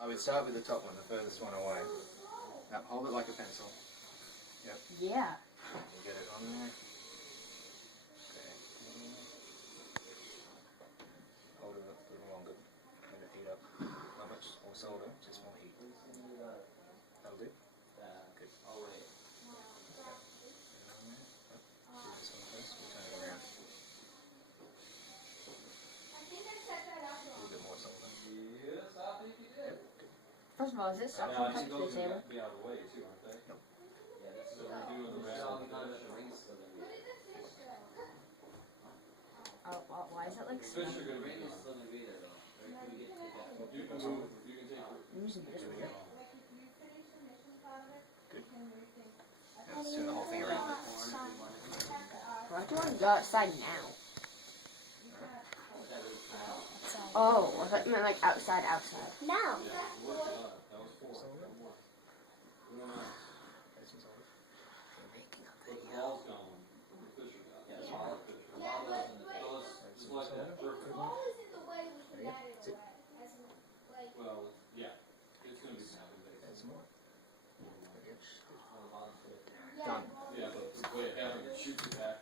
I would start with the top one, the furthest one away. Now hold it like a pencil. Yep. Yeah. You get it on there. Okay. Hold it a little longer. Let it heat up. Not much more solder, just more heat. That'll do. Good. All right. Do this one first. We'll turn it around. A little bit more solder. Yes, I think you did. First of all, is this Now, suction these cup to the those table? have to be out of the way too, aren't they? Nope. Yeah, that's so we're doing the rest of the Oh, well, why is it like fish are smelling? gonna be there though. You can move, you can take it. Using this one. Good. Now let's turn the whole thing around. Why do you want to go outside now? Oh, I thought you meant like outside. No. Yeah, we're working on it. That was 4. Solder? We don't know. There's some solder. We're making a But the video. ball's gone. The fish are gone. Yeah, all the fish are gone. So it's like that. Perfect. There you go. That's it. Well, yeah. It's gonna be something Add basic. some more. There you go. Done. Yeah, but the way it happened, it shoots it back